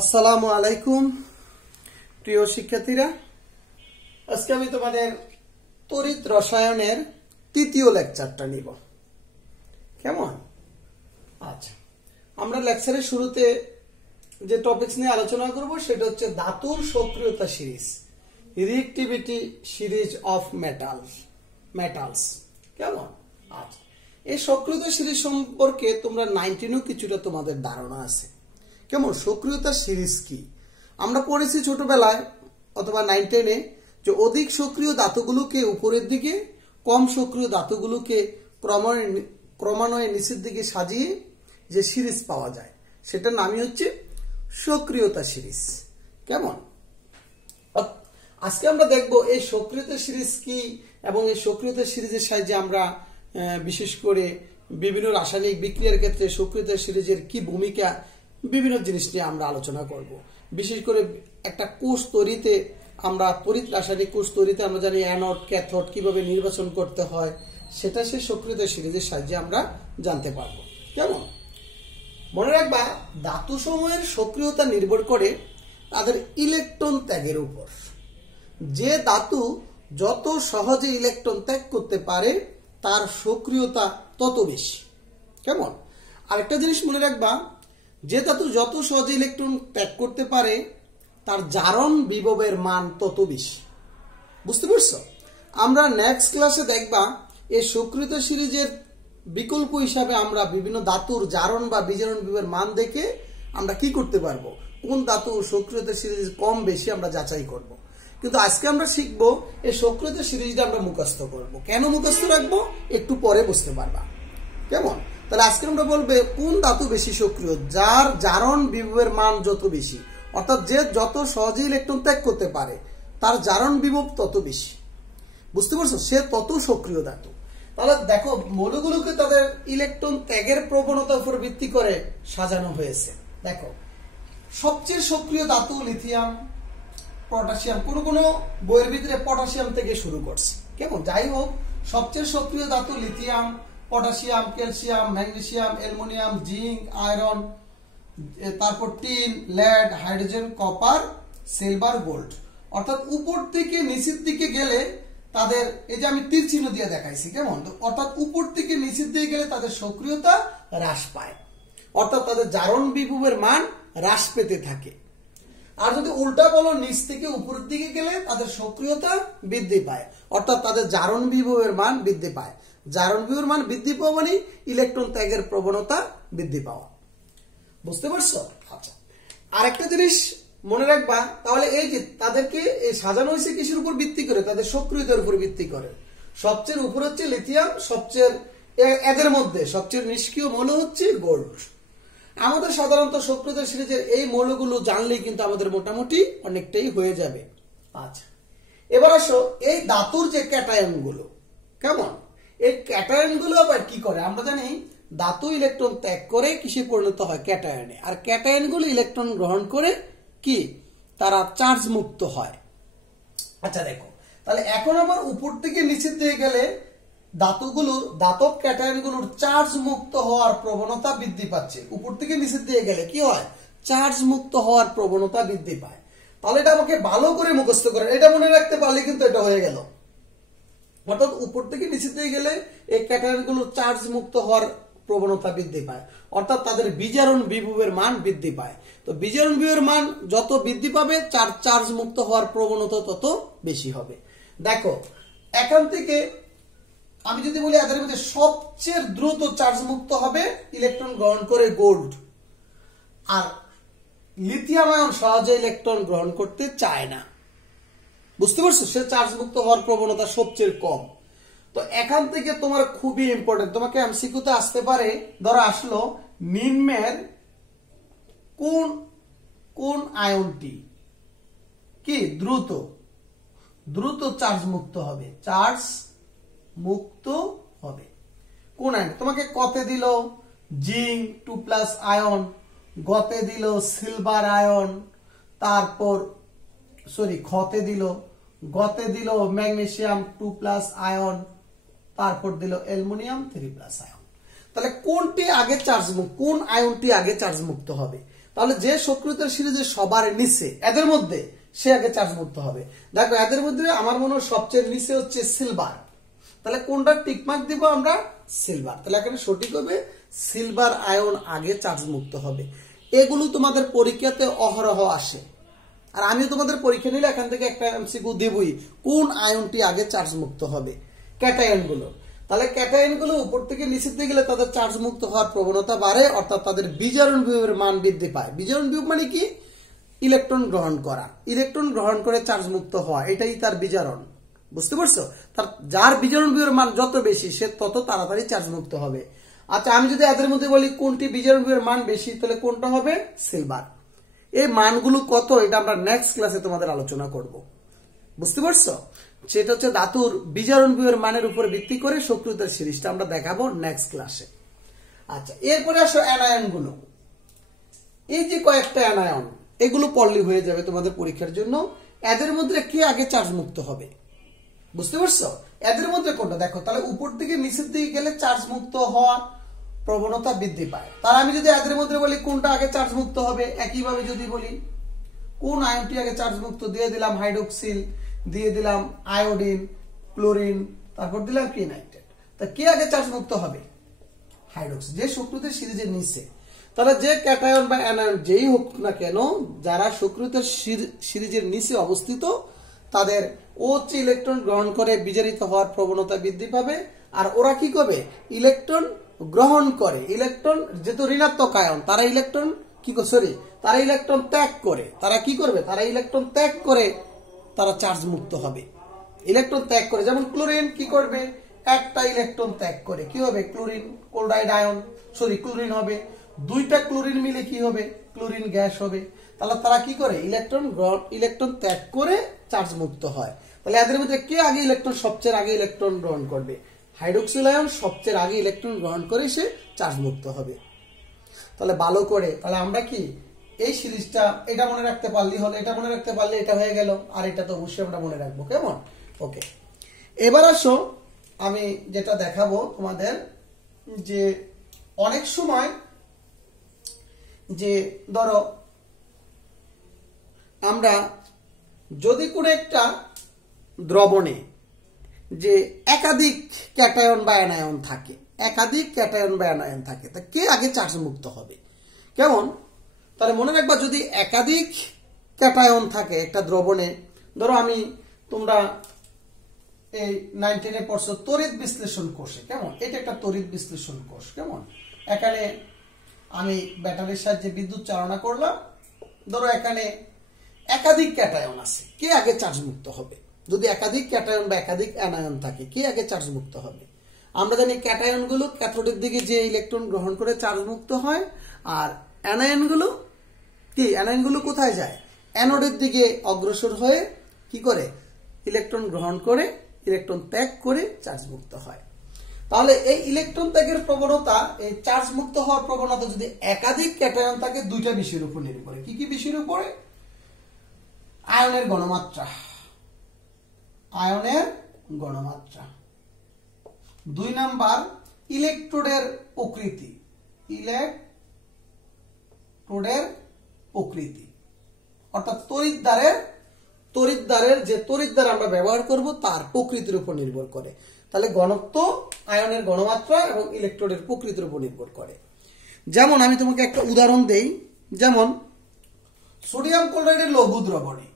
আসসালামু আলাইকুম প্রিয় শিক্ষার্থীরা, আজকে আমি তোমাদের তড়িৎ রসায়নের তৃতীয় লেকচারটা নিব। কেমন? আচ্ছা, আমরা লেকচারের শুরুতে যে টপিকস নিয়ে আলোচনা করব সেটা হচ্ছে ধাতুর সক্রিয়তা series, reactivity series of metals. কেমন? আচ্ছা, এই সক্রিয়তা সিরিজ সম্পর্কে তোমরা 19 কিছুটা তোমাদের ধারণা আছে। কেমন? সক্রিয়তা সিরিজ কি আমরা পড়েছি ছোটবেলায় অথবা 9-10-এ, যে অধিক সক্রিয় ধাতুগুলোকে উপরের দিকে, কম সক্রিয় ধাতুগুলোকে ক্রমান্বয়ে নিচের দিকে সাজিয়ে যে সিরিজ পাওয়া যায় সেটার নামই হচ্ছে সক্রিয়তা সিরিজ। কেমন? আজকে আমরা দেখব এই সক্রিয়তা সিরিজ কি এবং এই সক্রিয়তা সিরিজের সাহায্যে আমরা বিশেষ করে বিভিন্ন রাসায়নিক বিক্রিয়ার ক্ষেত্রে সক্রিয়তা সিরিজের কি ভূমিকা, বিভিন্ন জিনিস নিয়ে আমরা আলোচনা করব। বিশেষ করে একটা কোষ তৈরিতে, আমরা তড়িৎ রাসায়নিক কোষ তৈরিতে আমরা জানি অ্যানোড ক্যাথোড কিভাবে নির্বাচন করতে হয়, সেটা সেই সক্রিয়তা সিরিজের সাহায্যে আমরা জানতে পারবো। কেমন? মনে রাখবা, ধাতু সমূহের সক্রিয়তা নির্ভর করে তাদের ইলেকট্রন ত্যাগের উপর। যে ধাতু যত সহজে ইলেকট্রন ত্যাগ করতে পারে তার সক্রিয়তা তত বেশি। কেমন? আরেকটা জিনিস মনে রাখবা, যে ধাতু যত সহজে ইলেকট্রন ত্যাগ করতে পারে তার জারণ বিভবের মান তত বেশি। বুঝতে পারছো? আমরা নেক্সট ক্লাসে দেখবা এই সক্রিয়তা সিরিজের বিকল্প হিসাবে আমরা বিভিন্ন ধাতুর জারণ বা বিজারণ বিভবের মান দেখে আমরা কি করতে পারবো, কোন ধাতু সক্রিয়তা সিরিজ কম বেশি আমরা যাচাই করব। কিন্তু আজকে আমরা শিখবো এই সক্রিয়তা সিরিজটা আমরা মুখস্থ করব। কেন মুখস্থ রাখবো একটু পরে বুঝতে পারবা। কেমন? তাহলে আজকে আমরা বলবো কোন ধাতু বেশি সক্রিয়, যার জারণ বিভবের মান যত বেশি, অর্থাৎ যে যত সহজে ইলেকট্রন ত্যাগ করতে পারে তার জারণ বিভব তত বেশি। বুঝতে পারছো? সে তত সক্রিয় ধাতু। তাহলে দেখো, মৌলগুলোকে তাদের ইলেকট্রন ত্যাগের প্রবণতার উপর ভিত্তি করে সাজানো হয়েছে। দেখো, সবচেয়ে সক্রিয় ধাতু লিথিয়াম, পটাশিয়াম, কোনো বইয়ের ভিতরে পটাশিয়াম থেকে শুরু করছে। কেমন? যাই হোক, সবচেয়ে সক্রিয় ধাতু lithium, potassium, calcium, magnesium, aluminium, zinc, iron, তারপর tin, lead, hydrogen, copper, silver, gold. অর্থাৎ উপর থেকে নিচের দিকে গেলে তাদের, এই যে আমি তীর চিহ্ন দিয়ে দেখাইছি, কেমন? অর্থাৎ উপর থেকে নিচের দিকে গেলে তাদের সক্রিয়তা হ্রাস পায়, অর্থাৎ তাদের জারণ বিভবের মান হ্রাস পেতে থাকে। আর যদি উল্টা বলো, নিচ থেকে উপরের দিকে গেলে তাদের সক্রিয়তা বৃদ্ধি পায়, অর্থাৎ তাদের জারণ বিভবের মান বৃদ্ধি পায়। জারণ বিভবের মান বৃদ্ধি পাওয়া মানে ইলেকট্রন ত্যাগের প্রবণতা বৃদ্ধি পাওয়া। বুঝতে পারছো? আচ্ছা, আরেকটা জিনিস মনে রাখবা, তাহলে এই যে তাদেরকে সাজানো হয়েছে কিসের উপর ভিত্তি করে? তাদের সক্রিয়তার উপর ভিত্তি করে। সবচেয়ে উপরে হচ্ছে লিথিয়াম, সবচেয়ে এদের মধ্যে সবচেয়ে নিষ্ক্রিয় মৌল হচ্ছে গোল্ড। আমাদের সাধারণত সক্রিয়তা সিরিজের এই মৌলগুলো জানলেই কিন্তু আমাদের মোটামুটি অনেকটাই হয়ে যাবে। আচ্ছা, এবার আসো এই ধাতুর যে ক্যাটায়ন গুলো। কেমন? এই ক্যাটায়ন গুলো আবার কি করে? আমরা জানি ধাতু ইলেকট্রন ত্যাগ করে কিসে পরিণত হয়? ক্যাটায়নে। আর ক্যাটায়ন গুলো ইলেকট্রন গ্রহণ করে কি তারা চার্জ মুক্ত হয়। আচ্ছা দেখো, তাহলে এখন আবার উপর থেকে নিচের দিকে গেলে ধাতুগুলোর, ধাতব ক্যাটায়নগুলোর চার্জ মুক্ত হওয়ার প্রবণতা বৃদ্ধি পাচ্ছে। উপর থেকে নিচের দিকে গেলে কি হয়? চার্জ মুক্ত হওয়ার প্রবণতা বৃদ্ধি পায়। তাহলে এটা আমাকে ভালো করে মুখস্থ করে, এটা মনে রাখতে পারলে কিন্তু এটা হয়ে গেল। অর্থাৎ উপর থেকে নিচের দিকে গেলে এই ক্যাটায়নগুলোর চার্জ মুক্ত হওয়ার প্রবণতা বৃদ্ধি পায়, অর্থাৎ তাদের বিজারণ বিভবের মান বৃদ্ধি পায়। তো বিজারণ বিভবের মান যত বৃদ্ধি পাবে চার্জ মুক্ত হওয়ার প্রবণতা তত বেশি হবে। দেখো, এখান থেকে আমি যদি বলি এদের মধ্যে সবচেয়ে দ্রুত চার্জ মুক্ত হবে ইলেকট্রন গ্রহণ করে গোল্ড। আর লিথিয়াম আয়ন সহজে ইলেকট্রন গ্রহণ করতে চায় না। বুঝতে পারছো? সে চার্জ মুক্ত হওয়ার প্রবণতা সবচেয়ে কম। তো এখান থেকে তোমার খুবই ইম্পর্টেন্ট, তোমাকে এমসিকিউতে আসতে পারে, ধরো আসলো নিম্নের কোন আয়নটি কি দ্রুত চার্জ মুক্ত হবে? চার্জ মুক্ত হবে কোন আয়ন? তোমাকে কতে দিল জিঙ্ক 2+ আয়ন, গতে দিল সিলভার আয়ন, তারপর গতে দিল ম্যাগনেসিয়াম 2+ আয়ন, তারপর দিল অ্যালুমিনিয়াম 3+ আয়ন। তাহলে কোনটি আগে চার্জ মুক্ত, কোন আয়নটি আগে চার্জ মুক্ত হবে? তাহলে যে সক্রিয়তার সিরিজে সবার নিচে এদের মধ্যে সে আগে চার্জ মুক্ত হবে। দেখো এদের মধ্যে আমার মনে হয় সবচেয়ে নিচে হচ্ছে সিলভার, তাহলে কোনটা টিকমার্ক দিব আমরা? সিলভার। তাহলে এখানে সঠিক হবে সিলভার আয়ন আগে চার্জ মুক্ত হবে। এগুলো তোমাদের পরীক্ষাতে অহরহ আসে, আর আমি তোমাদের পরীক্ষা নিলে এখান থেকে একটা এমসিকিউ দেবই, কোন আয়নটি আগে চার্জ মুক্ত হবে? ক্যাটায়ন গুলো। তাহলে ক্যাটায়ন গুলো উপর থেকে নিচের দিকে গেলে তাদের চার্জ মুক্ত হওয়ার প্রবণতা বাড়ে, অর্থাৎ তাদের বিজারণ বিভবের মান বৃদ্ধি পায়। বিজারণ বিভব মানে কি? ইলেকট্রন গ্রহণ করা, ইলেকট্রন গ্রহণ করে চার্জ মুক্ত হওয়া, এটাই তার বিজারণ। বুঝতে পারছো? তার যার বিজারণ বিভবের মান যত বেশি সে তত তাড়াতাড়ি চার্জ মুক্ত হবে। আচ্ছা, আমি যদি এদের মধ্যে বলি কোনটি বিজারণ বিভবের মান বেশি, তাহলে কোনটা হবে? সিলভার। এই মানগুলো কত এটা আমরা নেক্সট ক্লাসে তোমাদের আলোচনা করব। বুঝতে পারছো? সেটা হচ্ছে ধাতুর বিজারণ বিভবের মানের উপর ভিত্তি করে সক্রিয়তার সিরিজটা আমরা দেখাবো নেক্সট ক্লাসে। আচ্ছা, এরপরে আসো অ্যানায়ন গুলো। এই যে কয়েকটা অ্যানায়ন, এগুলো পড়লে হয়ে যাবে তোমাদের পরীক্ষার জন্য। এদের মধ্যে কে আগে চার্জ মুক্ত হবে? বুঝতে পারছো? এদের মধ্যে কোনটা? দেখো, তাহলে উপর থেকে নিচের দিকে গেলে চার্জ মুক্ত হওয়ার প্রবণতা বৃদ্ধি পায়। তাহলে আমি যদি এদের মধ্যে বলি কোনটা আগে চার্জ মুক্ত হবে, একইভাবে যদি বলি কোন আয়নটি আগে চার্জ মুক্ত, দিয়ে দিলাম হাইড্রোক্সিল, দিয়ে দিলাম আয়োডিন, ক্লোরিন, তারপর দিলাম কি নাইট্রেট। তা কে আগে চার্জ মুক্ত হবে? হাইড্রোক্সিল, যে সক্রিয়তার সিরিজের নিচে। তাহলে যে ক্যাটায়ন বা অ্যানায়ন যেই হোক না কেন, যারা সক্রিয়তার সিরিজের নিচে অবস্থিত তাদের উচ্চ ইলেকট্রন গ্রহণ করে বিজারিত হওয়ার প্রবণতা বৃদ্ধি পাবে। আর ওরা কি করবে? ইলেকট্রন গ্রহণ করে, ইলেকট্রন যেহেতু ঋণাত্মক আয়ন, তারা ইলেকট্রন কি করে, সরি, তারা ইলেকট্রন ত্যাগ করে। তারা কি করবে? তারা ইলেকট্রন ত্যাগ করে তারা চার্জ মুক্ত হবে। ইলেকট্রন ত্যাগ করে, যেমন ক্লোরিন কি করবে? একটা ইলেকট্রন ত্যাগ করে কি হবে? Chlorine chloride ion, sorry chlorine হবে। দুইটা ক্লোরিন মিলে কি হবে? ক্লোরিন গ্যাস হবে। তাহলে তারা কি করে? ইলেকট্রন ত্যাগ করে চার্জ মুক্ত হয়। তাহলে এদের মধ্যে কে আগে ইলেকট্রন, সবচেয়ে আগে ইলেকট্রন গ্রহণ করবে? হাইড্রোক্সিল আয়ন সবচেয়ে আগে ইলেকট্রন গ্রহণ করে সে চার্জ মুক্ত হবে। তাহলে ভালো করে, তাহলে আমরা কি এই সিরিজটা এটা মনে রাখতে পারলেই হলো, এটা মনে রাখতে পারলে এটা হয়ে গেল, আর এটা তো অবশ্যই আমরা মনে রাখবো। কেমন? ওকে, এবার আসো আমি যেটা দেখাবো তোমাদের, যে অনেক সময় যে ধরো আমরা যদি কোনো একটা দ্রবণে যে একাধিক ক্যাটায়ন বা অ্যানায়ন থাকে, একাধিক ক্যাটায়ন বা অ্যানায়ন থাকে, তা কে আগে চার্জ মুক্ত হবে? কেমন? তাহলে মনে রাখবা, যদি একাধিক ক্যাটায়ন থাকে একটা দ্রবণে, ধরো তোমরা এই 9-10 পড়ছো তড়িৎ বিশ্লেষণ কোষে, কেমন? এটা একটা তড়িৎ বিশ্লেষণ কোষ। কেমন? এখানে আমি ব্যাটারির সাহায্যে বিদ্যুৎ চালনা করলাম, ধরো এখানে একাধিক ক্যাটায়ন আছে, কে আগে চার্জ মুক্ত হবে? যদি একাধিক ক্যাটায়ন বা একাধিক অ্যানায়ন থাকে, কে আগে চার্জ মুক্ত হবে? আমরা জানি ক্যাটায়ন গুলো ক্যাথোডের দিকে যে ইলেকট্রন গ্রহণ করে চার্জ মুক্ত হয়, আর অ্যানায়ন গুলো কি? অ্যানায়ন গুলো কোথায় যায়? অ্যানোডের দিকে অগ্রসর হয়ে কি করে? ইলেকট্রন গ্রহণ করে ইলেকট্রন ত্যাগ করে চার্জ মুক্ত হয়। তাহলে এই ইলেকট্রন ত্যাগের প্রবণতা, এই চার্জ মুক্ত হওয়ার প্রবণতা যদি একাধিক ক্যাটায়ন থাকে, দুইটা বিষয়ের উপর নির্ভর করে। কি কি বিষয়ের উপরে? আয়নের গণমাত্রা, আয়নের গণমাত্রা। 2 নাম্বার ইলেকট্রোডের প্রকৃতি, ইলেকট্রোডের প্রকৃতি, অর্থাৎ তড়িৎদ্বারের যে তড়িৎদ্বার আমরা ব্যবহার করব তার প্রকৃতির উপর নির্ভর করে। তাহলে ঘনত্ব আয়নের গণমাত্রা এবং ইলেকট্রোডের প্রকৃতির উপর নির্ভর করে। যেমন আমি তোমাকে একটা উদাহরণ দেই, যেমন সোডিয়াম ক্লোরাইডের লঘু দ্রবণে,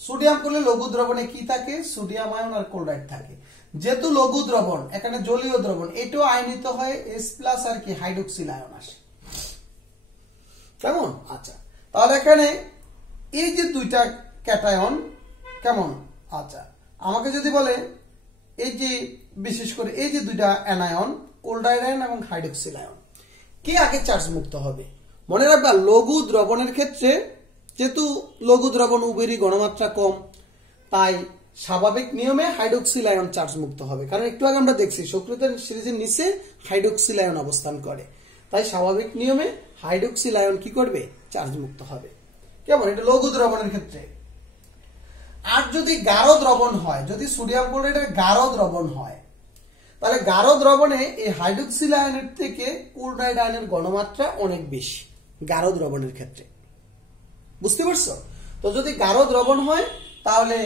সোডিয়াম ক্লোরাইড লঘু দ্রবণে কি থাকে? সোডিয়াম আয়ন আর ক্লোরাইড থাকে। যেহেতু লঘু দ্রবণ, এখানে জলীয় দ্রবণ, এটাও আয়নিত হয় H+ আর কি হাইড্রোক্সিল আয়ন আসে। কেমন? আচ্ছা, তাহলে এখানে এই যে দুইটা ক্যাটায়ন, কেমন? আচ্ছা, আমাকে যদি বলে এই যে বিশেষ করে এই যে দুইটা অ্যানায়ন, ক্লোরাইড আয়ন এবং হাইড্রোক্সিল আয়ন, কে আগে চার্জ মুক্ত হবে? মনে রাখবা, লঘু দ্রবণের ক্ষেত্রে যেহেতু লঘু দ্রবণ উভয়েরই গণমাত্রা কম, তাই স্বাভাবিক নিয়মে হাইড্রোক্সিল আয়ন চার্জ মুক্ত হবে। কারণ একটু আগে আমরা দেখছি সক্রিয়তার সিরিজের নিচে হাইড্রোক্সিল আয়ন অবস্থান করে, তাই স্বাভাবিক নিয়মে হাইড্রোক্সিল আয়ন কি করবে? চার্জ মুক্ত হবে। কেমন? এটা লঘু দ্রবণের ক্ষেত্রে। আর যদি গাঢ় দ্রবণ হয়, যদি সোডিয়াম ক্লোরাইডের গাঢ় দ্রবণ হয়, তাহলে গাঢ় দ্রবণে এই হাইড্রোক্সিল আয়নের থেকে ক্লোরাইড আয়নের গণমাত্রা অনেক বেশি। গাঢ় দ্রবণের ক্ষেত্রে। বুঝতে পারছো? তো যদি গাঢ় দ্রবণ হয় তাহলে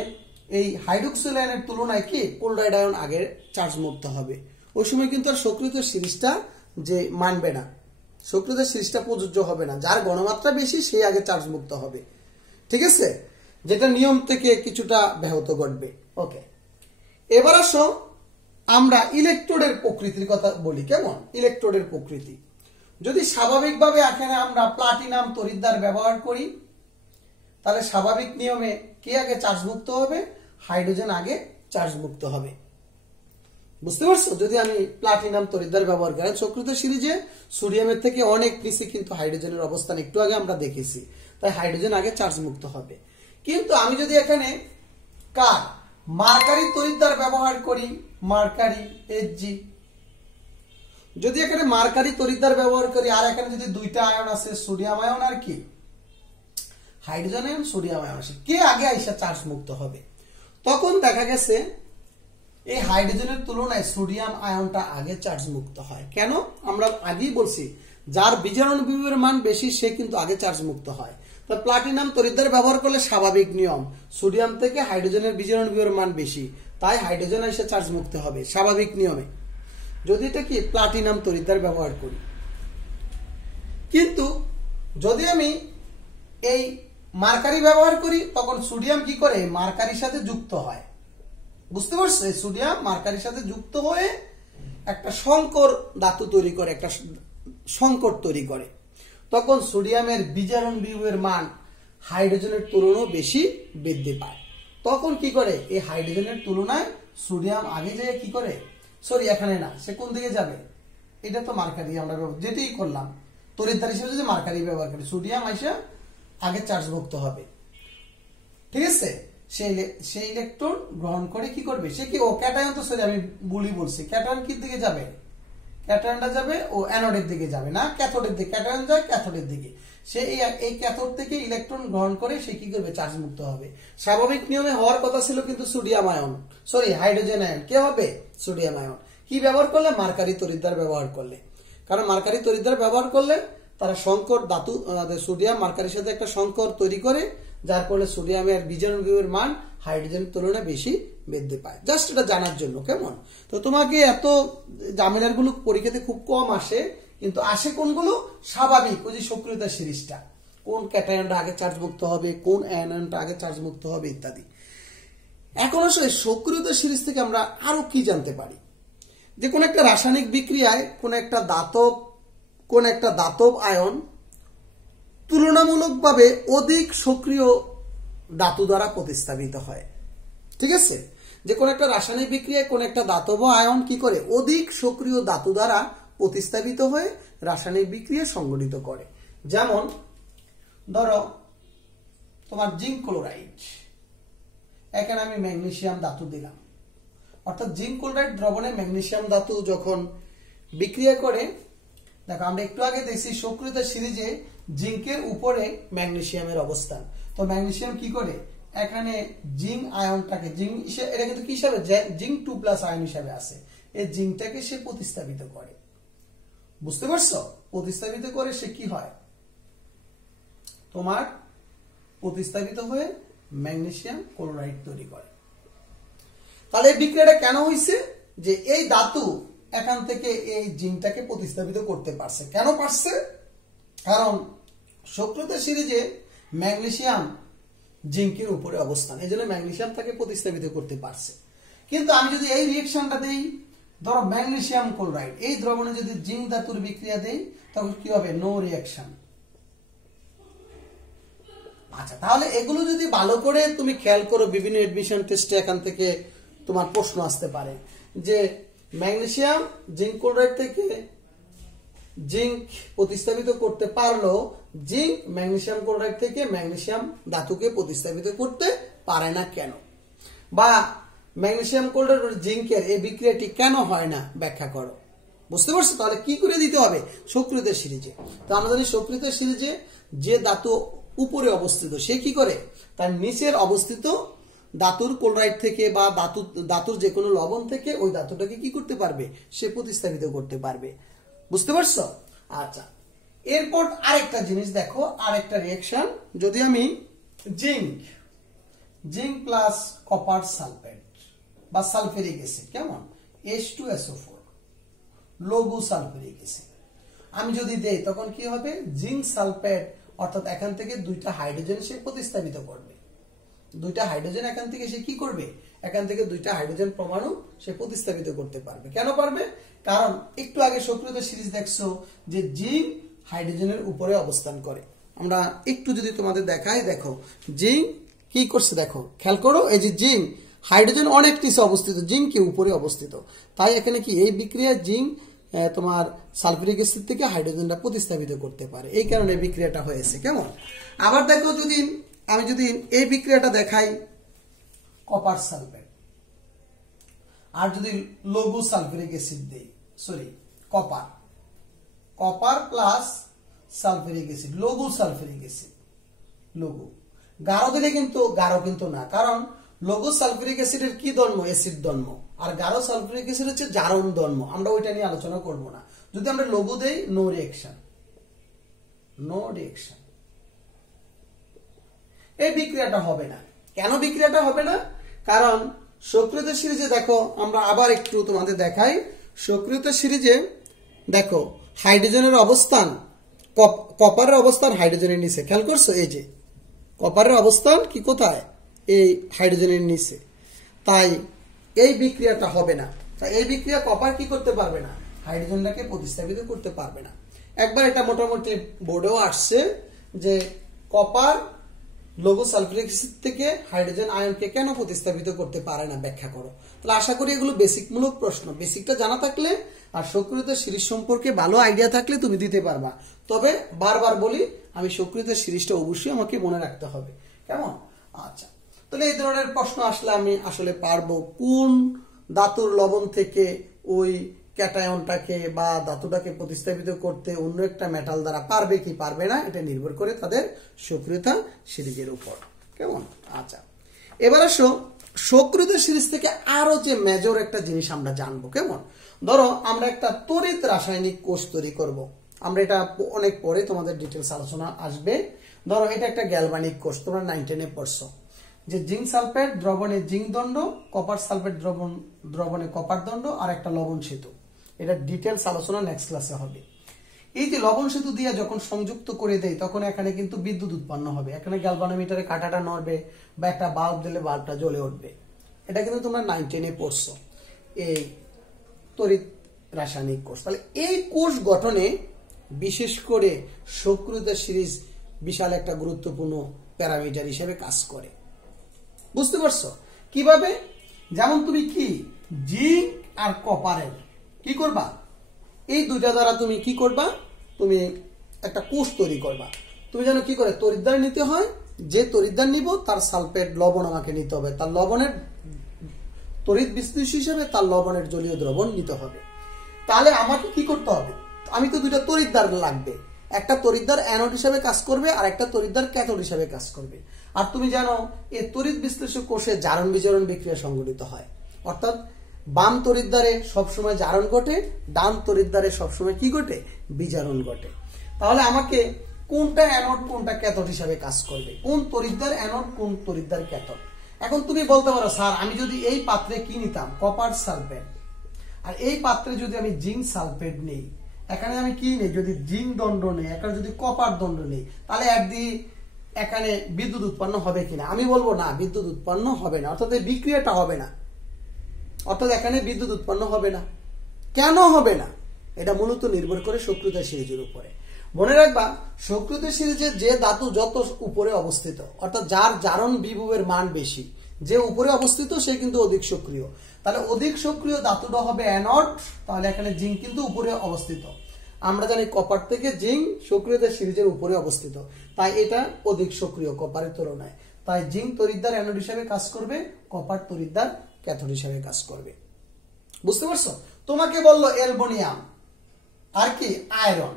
এই হাইড্রোক্সিল আয়নের তুলনায় কি ক্লোরাইড আয়ন আগে চার্জ মুক্ত হবে। ওই সময় কিন্তু আর সক্রিয়ত সিরিজটা যে মানবে না, সক্রিয়ত সিরিজটা প্রযোজ্য হবে না। যার গণমাত্রা বেশি সেই আগে চার্জ মুক্ত হবে। ঠিক আছে, যেটা নিয়ম থেকে কিছুটা ব্যাহত ঘটবে। ওকে, এবার আসো আমরা ইলেকট্রোডের প্রকৃতির কথা বলি। কেমন ইলেকট্রোডের প্রকৃতি? যদি স্বাভাবিকভাবে এখানে আমরা প্লাটিনাম তড়িৎদ্বার ব্যবহার করি তাহলে স্বাভাবিক নিয়মে কে আগে চার্জ মুক্ত হবে? হাইড্রোজেন আগে চার্জ মুক্ত হবে। বুঝতে পারছো? যদি আমি প্লাটিনাম তড়িৎদ্বার ব্যবহার করি, সক্রিয় সিরিজে সোডিয়ামের থেকে অনেক নিচে কিন্তু হাইড্রোজেনের অবস্থান একটু আগে আমরা দেখেছি, তাই হাইড্রোজেন আগে চার্জ মুক্ত হবে। কিন্তু আমি যদি এখানে কার মার্কারি তড়িৎদ্বার ব্যবহার করি, মার্কারি Hg, যদি এখানে মার্কারি তড়িৎদ্বার ব্যবহার করি আর এখানে যদি দুইটা আয়ন আছে, সোডিয়াম আয়ন আর কি হাইড্রোজেন আয়ন, সোডিয়াম আয়ন আছে, কে আগে আইসা চার্জ মুক্ত হবে? তখন দেখা গেছে এই হাইড্রোজেনের তুলনায় সোডিয়াম আয়নটা আগে চার্জ মুক্ত হয়। কেন? আমরা আগেই বলছি যার বিজারণ বিভবের মান বেশি সে কিন্তু আগে চার্জ মুক্ত হয়। তো প্লাটিনাম তড়িৎদ্বার ব্যবহার করলে স্বাভাবিক নিয়ম সোডিয়াম থেকে হাইড্রোজেনের বিজারণ বিভবের মান বেশি, তাই হাইড্রোজেন এসে চার্জ মুক্ত হবে স্বাভাবিক নিয়মে, যদি এটা কি প্লাটিনাম তড়িৎদ্বার ব্যবহার করি। কিন্তু যদি আমি এই মার্কারি ব্যবহার করি তখন সোডিয়াম কি করে মার্কারির সাথে যুক্ত হয়। বুঝতে পারছো? সোডিয়াম মার্কারির সাথে যুক্ত হয়ে একটা সংকর ধাতু তৈরি করে, একটা সংকট তৈরি করে। তখন সোডিয়ামের বিজারণ বিভবের মান হাইড্রোজেনের তুলনায় বেশি বৃদ্ধি পায়। তখন কি করে এই হাইড্রোজেনের তুলনায় সোডিয়াম আগে যায় কি করে, সরি এখানে না, সে কোন দিকে যাবে? এটা তো মার্কারি আমরা যেটাই করলাম তড়িৎদ্বার হিসেবে যদি মার্কারি ব্যবহার করি সোডিয়াম আইসা আগে চার্জ মুক্ত হবে। ঠিক আছে, সেই ইলেকট্রন গ্রহণ করে কি করবে? সে কি ও ক্যাটায়ন, তো সরি আমি ভুলই বলছি, ক্যাটায়ন কি দিকে যাবে? ক্যাটায়নটা যাবে ও অ্যানোডের দিকে যাবে না, ক্যাথোডের দিকে। ক্যাটায়ন যায় ক্যাথোডের দিকে, সে এই ক্যাথোড থেকে ইলেকট্রন গ্রহণ করে সে কি করবে? চার্জ মুক্ত হবে। স্বাভাবিক নিয়মে হওয়ার কথা ছিল কিন্তু sodium ion, sorry hydrogen ion কে হবে? Sodium ion. কি ব্যবহার করলে? মার্কারি তড়িৎদ্বার ব্যবহার করলে। কারণ মার্কারি তড়িৎদ্বার ব্যবহার করলে তারা সংকর ধাতু সোডিয়াম মার্কারির সাথে একটা সংকর তৈরি করে, যার ফলে সোডিয়ামের বিজারণ বিভবের মান হাইড্রোজেনের তুলনায় বেশি বৃদ্ধি পায়। জাস্ট এটা জানার জন্য। কেমন? তো তোমাকে এত জামেলার গুলো পরীক্ষাতে খুব কম আসে, কিন্তু আসে কোনগুলো? স্বাভাবিক ওই যে সক্রিয়তা সিরিজটা, কোন ক্যাটায়নটা আগে চার্জ মুক্ত হবে, কোন অ্যানায়নটা আগে চার্জ মুক্ত হবে ইত্যাদি। এখন আসলে সক্রিয়তা সিরিজ থেকে আমরা আরো কি জানতে পারি? যে কোন একটা রাসায়নিক বিক্রিয়ায় কোন একটা দাতব আয়ন তুলনামূলকভাবে অধিক সক্রিয় ধাতু দ্বারা প্রতিস্থাপিত হয়। ঠিক আছে, যে কোন একটা রাসায়নিক বিক্রিয়ায় কোন একটা দাতব আয়ন কি করে? অধিক সক্রিয় ধাতু দ্বারা প্রতিস্থাপিত হয়ে রাসায়নিক বিক্রিয়া সংঘটিত করে। যেমন ধরো তোমার জিঙ্ক ক্লোরাইড, এখানে আমি ম্যাগনেসিয়াম ধাতু দিলাম, অর্থাৎ জিঙ্ক ক্লোরাইড দ্রবণে ম্যাগনেসিয়াম ধাতু যখন বিক্রিয়া করে, দেখো আমরা একটু আগে দেখছি সক্রিয়তা সিরিজে জিঙ্কের উপরে ম্যাগনেসিয়ামের অবস্থান। তো ম্যাগনেসিয়াম কি করে? এখানে জিঙ্ক আয়নটাকে, এটা কিন্তু কি হিসাবে? জিঙ্ক 2+ আয়ন হিসাবে আছে, এই জিঙ্কটাকে সে প্রতিস্থাপিত করে। বুঝতে পারছো? প্রতিস্থাপিত করে সে কি হয়? তোমার প্রতিস্থাপিত হয়ে ম্যাগনেসিয়াম ক্লোরাইড তৈরি করে। তাহলে এই বিক্রিয়াটা কেন হয়েছে? যে এই ধাতু এখান থেকে এই জিঙ্কটাকে প্রতিস্থাপিত করতে পারছে। কেন পারছে? কারণ সক্রিয়তা সিরিজে ম্যাগনেসিয়াম জিঙ্কের উপরে অবস্থান, এই জন্য ম্যাগনেসিয়াম তাকে প্রতিস্থাপিত করতে পারছে। কিন্তু আমি যদি এই রিয়েকশনটা দেই, ধরো ম্যাগনেসিয়াম ক্লোরাইড, এই দ্রবণে যদি জিঙ্ক ধাতুর বিক্রিয়া দেই তখন কি হবে? No reaction. আচ্ছা, তাহলে এগুলো যদি ভালো করে তুমি খেয়াল করো, বিভিন্ন এডমিশন টেস্টে এখান থেকে তোমার প্রশ্ন আসতে পারে যে ম্যাগনেসিয়াম জিঙ্ক ক্লোরাইড থেকে জিঙ্ক প্রতিস্থাপিত করতে পারলো, জিঙ্ক ম্যাগনেসিয়াম ক্লোরাইড থেকে ম্যাগনেসিয়াম ধাতুকে প্রতিস্থাপিত করতে পারে না কেন? বা ম্যাগনেসিয়াম ক্লোরাইড ও জিঙ্কের এই বিক্রিয়াটি কেন হয় না, ব্যাখ্যা করো। বুঝতে পারছো? তাহলে কি করে দিতে হবে? সক্রিয়তা সিরিজে। তো আমরা জানি সক্রিয়তা সিরিজে যে ধাতু উপরে অবস্থিত সে কি করে? তার নিচের অবস্থিত ধাতুর ক্লোরাইড থেকে বা ধাতুর যে কোনো লবণ থেকে ওই ধাতুটাকে কি করতে পারবে? সে প্রতিস্থাপিত করতে পারবে। বুঝতে পারছো? আচ্ছা, এরপর আরেকটা জিনিস দেখো, আরেকটা রিঅ্যাকশন, যদি আমি জিঙ্ক প্লাস কপার সালফেট বা সালফেরিক অ্যাসিড, কেমন, H2SO4 লঘু সালফেরিক অ্যাসিড আমি যদি দেই, তখন কি হবে, জিঙ্ক সালফেট অর্থাৎ এখান থেকে দুইটা হাইড্রোজেন সে প্রতিস্থাপিত করবে। দুইটা হাইড্রোজেন এখান থেকে সে কি করবে, এখান থেকে দুইটা হাইড্রোজেন পরমাণু সে প্রতিস্থাপিত করতে পারবে। কেন পারবে? কারণ একটু আগে সক্রিয়তা সিরিজ দেখছো যে জিঙ্ক হাইড্রোজেনের উপরে অবস্থান করে। আমরা একটু যদি তোমাদের দেখাই, দেখো জিঙ্ক কি করছে, দেখো খেয়াল করো, এই যে জিঙ্ক হাইড্রোজেন অনেক নিচে অবস্থিত, জিঙ্ক কি উপরে অবস্থিত। তাই এখানে কি এই বিক্রিয়া জিঙ্ক তোমার সালফিউরিক অ্যাসিড থেকে হাইড্রোজেনটা প্রতিস্থাপিত করতে পারে, এই কারণে বিক্রিয়াটা হয়েছে। কেমন? আবার দেখো, আমি যদি এই বিক্রিয়াটা দেখাই কপার সালফেট, আর যদি লঘু সালফিউরিক অ্যাসিড দেই, sorry copper plus sulphuric acid, লঘু সালফিউরিক অ্যাসিড, লঘু গাঢ় দিলে কিন্তু গাঢ় কিন্তু না, কারণ লঘু সালফিউরিক অ্যাসিডের কি ধর্ম, অ্যাসিড ধর্ম, আর গাঢ় সালফিউরিক অ্যাসিড হচ্ছে জারণ ধর্ম। আমরা ওইটা নিয়ে আলোচনা করব না। যদি আমরা লঘু দেই, নো রিঅ্যাকশন, এই বিক্রিয়াটা হবে না। কেন বিক্রিয়াটা হবে না? কারণ সক্রিয়তা সিরিজে দেখো, আমরা আবার একটু তোমাদের দেখাই, সক্রিয়তা সিরিজে দেখো হাইড্রোজেনের অবস্থান, কপারের অবস্থান হাইড্রোজেনের নিচে, খেয়াল করছো, এই যে কপারের অবস্থান কি কোথায়, এই হাইড্রোজেনের নিচে। তাই এই বিক্রিয়াটা হবে না। তাই এই বিক্রিয়া কপার কি করতে পারবে না, হাইড্রোজেনটাকে প্রতিস্থাপিত করতে পারবে না। একবার এটা মোটামুটি বোর্ডেও আসছে যে কপার লঘু সালফিউরিক অ্যাসিড থেকে হাইড্রোজেন আয়নকে কেন প্রতিস্থাপিত করতে পারে না, ব্যাখ্যা করো। তাহলে আশা করি এগুলো বেসিক মূলক প্রশ্ন, বেসিকটা জানা থাকলে আর সক্রিয়তা সিরিজ সম্পর্কে ভালো আইডিয়া থাকলে তুমি দিতে পারবা। তবে বারবার বলি, আমি সক্রিয়তা সিরিজটা অবশ্যই আমাকে মনে রাখতে হবে। কেমন? আচ্ছা, তাহলে এই ধরনের প্রশ্ন আসলে আমি আসলে পারবো কোন ধাতুর লবণ থেকে ওই ক্যাটায়নটাকে বা ধাতুটাকে প্রতিস্থাপিত করতে অন্য একটা মেটাল দ্বারা পারবে কি পারবে না, এটা নির্ভর করে তাদের সক্রিয়তা সিরিজের উপর। কেমন? আচ্ছা, এবার আসো সক্রিয়তা সিরিজ থেকে আরো যে মেজর একটা জিনিস আমরা জানবো। কেমন? ধরো আমরা একটা তড়িৎ রাসায়নিক কোষ তৈরি করব। আমরা এটা অনেক পরে তোমাদের ডিটেলস আলোচনা আসবে। ধরো এটা একটা গ্যালভানিক কোষ, তোমরা 9-10 পড়ছো যে জিঙ্ক সালফেট দ্রবণে জিঙ্ক দণ্ড, কপার সালফেট দ্রবণে কপার দণ্ড, আর একটা লবণ সেতু। এটা ডিটেলস আলোচনা নেক্সট ক্লাসে হবে। এই যে লবণ সেতু দিয়ে যখন সংযুক্ত করে দেয়, তখন এখানে কিন্তু বিদ্যুৎ উৎপন্ন হবে। এখানে গ্যালভানোমিটারে কাঁটাটা নড়বে বা একটা বাল্ব দিলে বাল্বটা জ্বলে উঠবে। এটা কিন্তু তোমরা 9-10 পড়ছো, এই তড়িৎ রাসায়নিক কোষ। তাহলে এই কোষ গঠনে বিশেষ করে সক্রিয়তা সিরিজ বিশাল একটা গুরুত্বপূর্ণ প্যারামিটার হিসেবে কাজ করে। বুঝতে পারছো কিভাবে? যেমন তুমি কি জিঙ্ক আর কপারের কি করবা, এই দুইটা দ্বারা তুমি কি করবা, তুমি একটা কোষ তৈরি করবা। তুমি জানো কি করে তড়িৎদ্বার নিতে হয়, যে তড়িৎদ্বার নিব তার সালফেট লবণ আমাকে নিতে হবে, তার লবণের তড়িৎ বিশ্লেষণ হিসেবে তার লবণের জলীয় দ্রবণ নিতে হবে। তাহলে আমাকে কি করতে হবে, আমি তো দুইটা তড়িৎদ্বার লাগবে, একটা তড়িৎদ্বার অ্যানোড হিসেবে কাজ করবে আর একটা তড়িৎদ্বার ক্যাথোড হিসেবে কাজ করবে। আর তুমি জানো এই তড়িৎ বিশ্লেষক কোষে জারণ বিজারণ বিক্রিয়া সংঘটিত হয়, অর্থাৎ বাম তড়িৎদ্বারে সবসময় জারণ ঘটে, ডান তড়িৎদ্বারে সবসময় কি ঘটে, বিজারণ ঘটে। তাহলে আমাকে কোনটা অ্যানোড কোনটা ক্যাথোড হিসেবে কাজ করবে, কোন তড়িৎদ্বার অ্যানোড কোন তড়িৎদ্বার ক্যাথোড। এখন তুমি বলতে পারো স্যার আমি যদি এই পাত্রে কি নিতাম, কপার সালফেট, আর এই পাত্রে যদি আমি জিঙ্ক সালফেট নেই, এখানে আমি কি নেই, যদি জিঙ্ক দণ্ড নেই, এখানে যদি কপার দণ্ড নেই, তাহলে এখানে বিদ্যুৎ উৎপন্ন হবে কিনা। আমি বলবো না, বিদ্যুৎ উৎপন্ন হবে না, অর্থাৎ এই বিক্রিয়াটা হবে না, অর্থাৎ এখানে বিদ্যুৎ উৎপন্ন হবে না। কেন হবে না? এটা মূলত নির্ভর করে সক্রিয়তা সিরিজের উপরে। মনে রাখবা, সক্রিয়তা সিরিজের যে ধাতু যত উপরে অবস্থিত, অর্থাৎ যার জারণ বিভবের মান বেশি, যে উপরে অবস্থিত সে কিন্তু অধিক সক্রিয়। তাহলে অধিক সক্রিয় ধাতুটা হবে অ্যানোড, তাহলে এখানে জিঙ্ক কিন্তু উপরে অবস্থিত। আমরা জানি কপার থেকে জিঙ্ক সক্রিয়তা সিরিজের উপরে অবস্থিত, তাই এটা অধিক সক্রিয় কপারের তুলনায়। তাই জিঙ্ক তড়িৎদ্বার অ্যানোড হিসেবে কাজ করবে, কপার তড়িৎদ্বার ক্যাথোড হিসেবে কাজ করবে। বুঝতে পারছো? তোমাকে বললো অ্যালুমিনিয়াম আর কি আয়রন,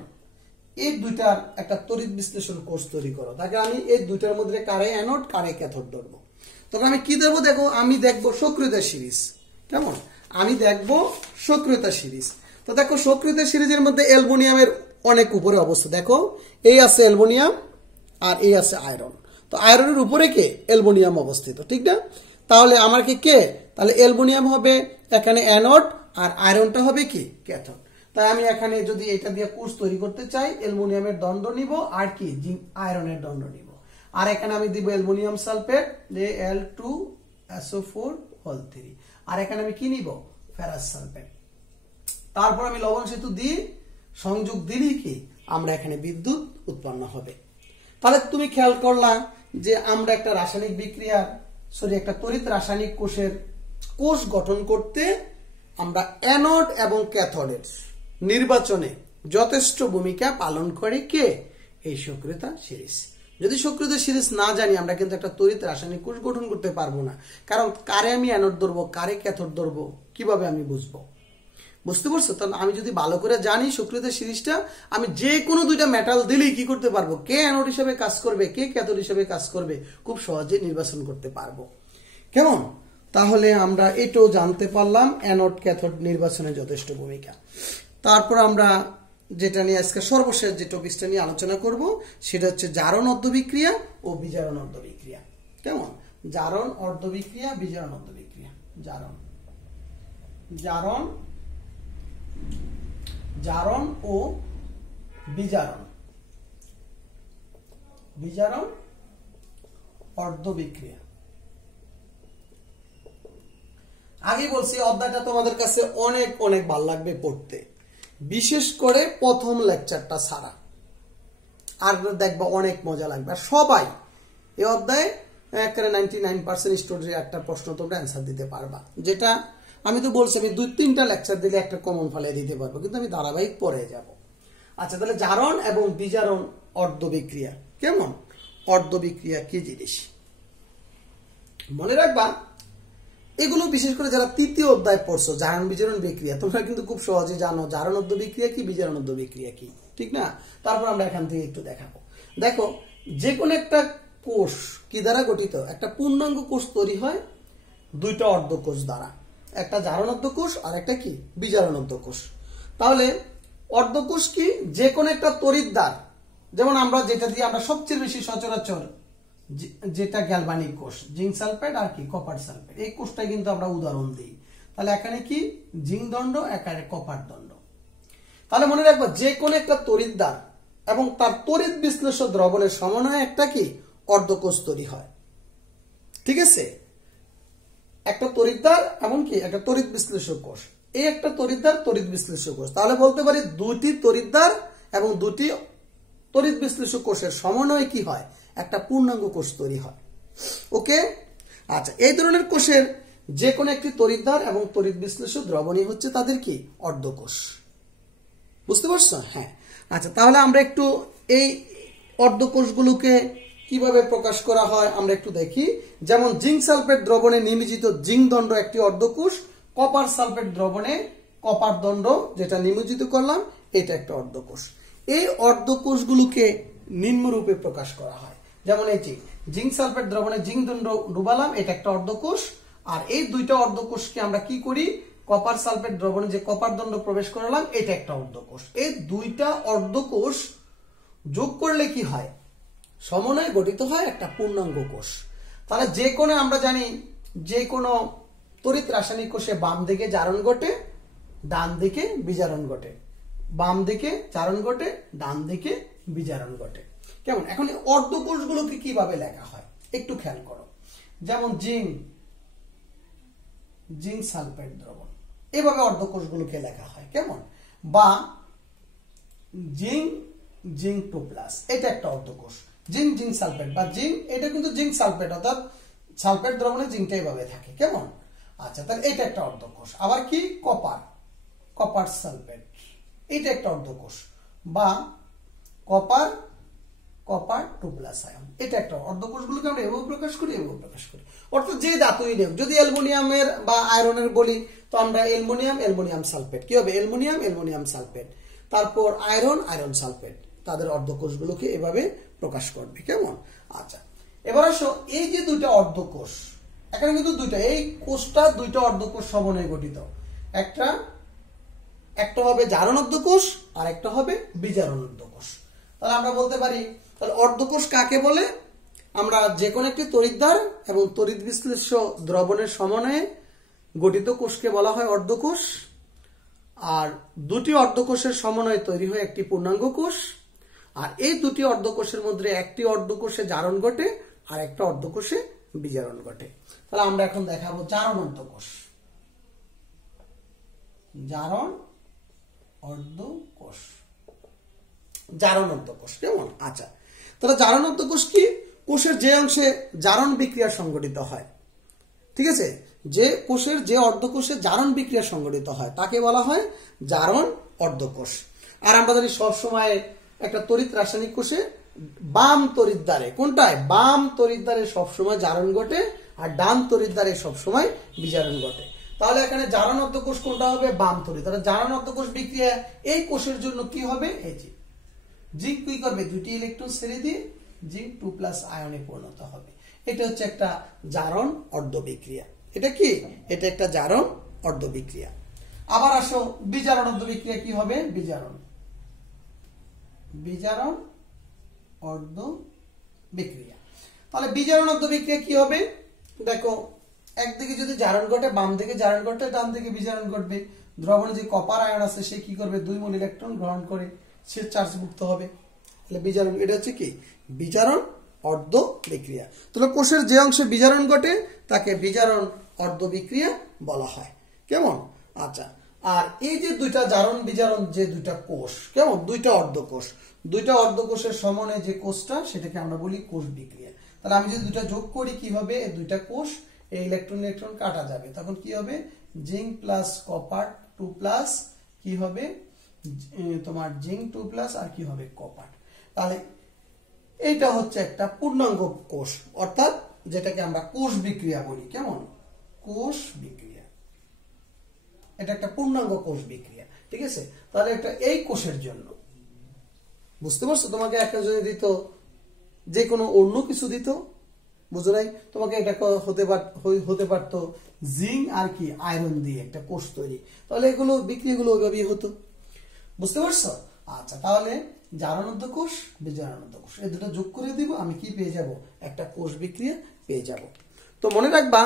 এই দুইটার একটা তড়িৎ বিশ্লেষণ কোষ তৈরি করো। তাকে আমি এই দুইটার মধ্যে কারে অ্যানোড কারে ক্যাথোড ধরবো। তখন আমি কি দেবো, দেখো আমি দেখবো সক্রিয়তা সিরিজ। কেমন? আমি দেখবো সক্রিয়তা সিরিজ। তো দেখো সক্রিয়তা সিরিজের মধ্যে অ্যালুমিনিয়ামের অনেক উপরে অবস্থা। দেখো এই আছে অ্যালুমিনিয়াম আর এই আছে আয়রন, তো আয়রনের উপরে কে অ্যালুমিনিয়াম অবস্থিত, ঠিক না? তাহলে আমার কে তাহলে অ্যালুমিনিয়াম হবে এখানে অ্যানোড আর আয়রনটা হবে কি ক্যাথোড। তাই আমি এখানে যদি এটা দিয়ে কোষ তৈরি করতে চাই অ্যালুমিনিয়ামের দণ্ড নিব আর কি আয়রনের দণ্ড নিব, আর এখানে আমি দিব অ্যালুমিনিয়াম সালফেট Al2SO4 আর এখানে আমি কি নিব ফেরাস সালফেট। তারপর আমি লবণ সেতু দিই, সংযোগ দিলেই কি আমরা এখানে বিদ্যুৎ উৎপন্ন হবে। তাহলে তুমি খেয়াল করলা যে আমরা একটা রাসায়নিক বিক্রিয়ার একটা তড়িৎ রাসায়নিক কোষ গঠন করতে আমরা অ্যানোড এবং ক্যাথোডের নির্বাচনে যথেষ্ট ভূমিকা পালন করে কে এই সক্রিয়তা সিরিজ। যদি সক্রিয়তা সিরিজ না জানি আমরা কিন্তু একটা তড়িৎ রাসায়নিক কোষ গঠন করতে পারবো না, কারণ কারে আমি অ্যানোড ধরবো কারে ক্যাথোড ধরবো কিভাবে আমি বুঝবো, বুঝতে পারছো? তাহলে আমি যদি ভালো করে জানি সক্রিয়তা সিরিজটা, আমি যে কোনো দুইটা মেটাল দিলেই কি করতে পারবো, কে অ্যানোড হিসেবে কাজ করবে কে ক্যাথোড হিসেবে কাজ করবে খুব সহজে নির্বাচন করতে পারবো। কেমন? তাহলে আমরা এটাও জানতে পারলাম অ্যানোড ক্যাথোড নির্বাচনে যথেষ্ট ভূমিকা। তারপর আমরা যেটা নিয়ে আজকে সর্বশেষ যে টপিকটা নিয়ে আলোচনা করব সেটা হচ্ছে জারণ অর্ধবিক্রিয়া ও বিজারণ অর্ধবিক্রিয়া। কেমন? জারণ অর্ধবিক্রিয়া বিজারণ অর্ধবিক্রিয়া। জারণ ও বিজারণ অর্ধবিক্রিয়া। আগে বলছি অধ্যায়টা তোমাদের কাছে অনেক অনেক ভালো লাগবে পড়তে, বিশেষ করে প্রথম লেকচারটা ছাড়া, আর দেখবা অনেক মজা লাগবে। আর সবাই এই অধ্যায়ে 99% স্টুডেন্টের একটা প্রশ্ন তোমরা অ্যান্সার দিতে পারবা, যেটা আমি তো বলছি আমি 2-3টা লেকচার দিলে একটা কমন ফলে দিতে পারবো, কিন্তু আমি ধারাবাহিক পড়ে যাব। আচ্ছা, তাহলে জারণ এবং বিজারণ অর্ধবিক্রিয়া। কেমন? অর্ধবিক্রিয়া কি জিনিস মনে রাখবা, এগুলো বিশেষ করে যারা তৃতীয় অধ্যায় পড়ছো জারণ বিজারণ বিক্রিয়া, তোমরা কিন্তু খুব সহজে জানো জারণ অর্ধবিক্রিয়া কি বিজারণ অর্ধবিক্রিয়া কি, ঠিক না? তারপর আমরা এখান থেকে একটু দেখাবো। দেখো যে কোনো একটা কোষ কি দ্বারা গঠিত, একটা পূর্ণাঙ্গ কোষ তৈরি হয় দুইটা অর্ধকোষ দ্বারা, একটা জারণ অর্ধকোষ আর একটা কি বিজারণ অর্ধকোষ। তাহলে অর্ধকোষ কি যে কোনো একটা তড়িৎদ্বার, যেমন আমরা যেটা দিয়ে আমরা সবচেয়ে বেশি সচরাচর যেটা গ্যালভানিক কোষ, জিঙ্ক সালফেট আর কি কপার সালফেট, এই কোষটা কিন্তু আমরা উদাহরণ দিই। তাহলে এখানে কি জিঙ্ক দণ্ড এখানে কপার দণ্ড। তাহলে মনে রাখবো যে কোনো একটা তড়িৎদ্বার এবং তার তড়িৎ বিশ্লেষক দ্রবণের সমন্বয়ে একটা কি অর্ধকোষ তৈরি হয়, ঠিক আছে? একটা তড়িৎদ্বার এমনকি একটা তড়িৎ বিশ্লেষক কোষ, এই একটা তড়িৎদ্বার তড়িৎ বিশ্লেষক কোষ। তাহলে বলতে পারি দুটি তড়িৎদ্বার এবং দুটি তড়িৎ বিশ্লেষক কোষের সমন্বয়ে কি হয় একটা পূর্ণাঙ্গ কোষ তৈরি হয়। ওকে, আচ্ছা, এই ধরনের কোষের যে কোনো একটি তড়িৎদ্বার এবং তড়িৎ বিশ্লেষক দ্রবণই হচ্ছে তাদের কি অর্ধকোষ। বুঝতে পারছো? হ্যাঁ। আচ্ছা, তাহলে আমরা একটু এই অর্ধকোষগুলোকে কিভাবে প্রকাশ করা হয় আমরা একটু দেখি। যেমন জিঙ্ক সালফেট দ্রবণে নিমজ্জিত জিঙ্ক দণ্ড একটি অর্ধকোষ, কপার সালফেট দ্রবণে কপার দণ্ড যেটা নিমজ্জিত করলাম এটা একটা অর্ধকোষ। এই অর্ধকোষগুলোকে নিম্নরূপে প্রকাশ করা হয়। যেমন এই জিঙ্ক সালফেট দ্রবণে জিঙ্ক দণ্ড ডুবালাম, এটা একটা অর্ধকোষ। আর এই দুইটা অর্ধকোষকে আমরা কি করি, কপার সালফেট দ্রবণে যে কপার দণ্ড প্রবেশ করালাম এটা একটা অর্ধকোষ। এই দুইটা অর্ধকোষ যোগ করলে কি হয়, সমন্বয়ে গঠিত হয় একটা পূর্ণাঙ্গ কোষ। তাহলে যে কোনো আমরা জানি যে কোনো তড়িৎ রাসায়নিক কোষে বাম দিকে জারণ ঘটে ডান দিকে বিজারণ ঘটে, বাম দিকে জারণ ঘটে ডান দিকে বিজারণ ঘটে। কেমন? এখন অর্ধকোষগুলোকে কিভাবে লেখা হয় একটু খেয়াল করো। যেমন জিঙ্ক সালফেট দ্রবণ, এভাবে অর্ধকোষগুলোকে লেখা হয়। কেমন? বা জিঙ্ক 2+, এটা একটা অর্ধকোষ। জিঙ্ক সালফেট বা জিঙ্ক, এটা কিন্তু জিঙ্ক সালফেট, অর্থাৎ সালফেট দ্রবণে জিঙ্কটা এইভাবে থাকে। কেমন? আচ্ছা, তাহলে এটা একটা অর্ধকোষ। আবার কি কপার সালফেট, এটা একটা অর্ধকোষ। বা কপার 2+ আয়ন, এটা একটা অর্ধকোষগুলোকে আমরা এভাবে প্রকাশ করি। অর্থাৎ যে ধাতুই নেই, যদি অ্যালুমিনিয়ামের বা আয়রনের বলি তো আমরা অ্যালুমিনিয়াম সালফেট, কি হবে অ্যালুমিনিয়াম সালফেট, তারপর আয়রন সালফেট, তাদের অর্ধকোষগুলোকে এভাবে প্রকাশ করবে। কেমন? আচ্ছা, এবার আসো এই যে দুইটা অর্ধকোষ, এখানে কিন্তু দুইটা, এই কোষটা দুইটা অর্ধকোষ সমন্বয়ে গঠিত, একটা একটা হবে জারণোদ্ধ কোষ আর একটা হবে বিজারণোদ্ধ কোষ। তাহলে আমরা বলতে পারি তাহলে অর্ধকোষ কাকে বলে? আমরা যে কোনো একটি তড়িৎদ্বার এবং তড়িৎ বিশ্লেষ্য দ্রবণের সমন্বয়ে গঠিত কোষকে বলা হয় অর্ধকোষ। আর দুটি অর্ধকোষের সমন্বয়ে তৈরি হয় একটি পূর্ণাঙ্গ কোষ। আর এই দুটি অর্ধকোষের মধ্যে একটি অর্ধকোষে জারণ ঘটে আর একটা অর্ধকোষে বিজারণ ঘটে। তাহলে আমরা এখন দেখাবো জারণ অর্ধকোষ। জারণ অর্ধকোষ, জারণ অর্ধকোষ কেমন? আচ্ছা, তাহলে জারণ অর্ধকোষ কি? কোষের যে অংশে জারণ বিক্রিয়া সংঘটিত হয়, ঠিক আছে, যে কোষের যে অর্ধকোষে জারণ বিক্রিয়া সংঘটিত হয় তাকে বলা হয় জারণ অর্ধকোষ। আর আমরা জানি সবসময় একটা তড়িৎ রাসায়নিক কোষে বাম তড়িৎদ্বারে, কোনটায়? বাম তড়িৎদ্বারে সবসময় জারণ ঘটে আর ডান তড়িৎদ্বারে সবসময় বিজারণ ঘটে। তাহলে এখানে জারণ অর্ধকোষ কোনটা হবে? বাম তড়িৎ। তাহলে জারণ অর্ধকোষ বিক্রিয়া এই কোষের জন্য কি হবে? এই যে জিঙ্ক কি করবে? দুটি ইলেকট্রন ছেড়ে দিয়ে জিঙ্ক 2+ আয়নে পরিণত হবে। এটা হচ্ছে একটা জারণ অর্ধ বিক্রিয়া। এটা কি? এটা একটা জারণ অর্ধ বিক্রিয়া। আবার আসো বিজারণ অর্ধ বিক্রিয়া কি হবে? বিজারণ অর্ধ বিক্রিয়া। তাহলে বিজারণ অর্ধ বিক্রিয়া কি হবে? দেখো, একদিকে যদি জারণ ঘটে, বাম দিকে জারণ ঘটে, ডান দিকে বিজারণ ঘটবে। দ্রবণে যে কপার আয়ন আছে সে কি করবে? 2 মোল ইলেকট্রন গ্রহণ করে সে চার্জ মুক্ত হবে। তাহলে বিজারণ, এটা হচ্ছে কি? বিজারণ অর্ধ বিক্রিয়া। তাহলে কোষের যে অংশে বিজারণ ঘটে তাকে বিজারণ অর্ধ বিক্রিয়া বলা হয়। কেমন? আচ্ছা, আর এই যে দুইটা জারণ বিজারণ যে দুইটা কোষ, কেমন? দুইটা অর্ধকোষ, দুইটা অর্ধকোষের সমন্বয়ে যে কোষটা সেটাকে আমরা বলি কোষ বিক্রিয়া। তাহলে আমি যদি দুইটা যোগ করি কি হবে? এই দুইটা কোষ, এই ইলেকট্রন কাটা যাবে, তখন কি হবে? জিঙ্ক প্লাস কপার 2+ কি হবে? তোমার জিঙ্ক 2+ আর কি হবে? কপার। তাহলে এইটা হচ্ছে একটা পূর্ণাঙ্গ কোষ, অর্থাৎ যেটাকে আমরা কোষ বিক্রিয়া বলি। কেমন? কোষ বিক্রিয়া, এটা একটা পূর্ণাঙ্গ কোষ বিক্রিয়া, ঠিক আছে। তাহলে এটা এই কোষের জন্য, বুঝতে পারছো? তোমাকে একটা যদি দিত, যে কোনো অন্য কিছু দিত, বুঝো নাই? তোমাকে এটা হতে পারতো জিঙ্ক আর কি আয়রন দিয়ে একটা কোষ তৈরি, তাহলে এগুলো বিক্রিয়াগুলো ওইভাবেই হতো। বুঝতে পারছো? আচ্ছা, তাহলে জারণ অর্ধকোষ, বিজারণ অর্ধকোষ, এই দুটো যোগ করে দিব, আমি কি পেয়ে যাব? একটা কোষ বিক্রিয়া পেয়ে যাব। তো মনে রাখবা,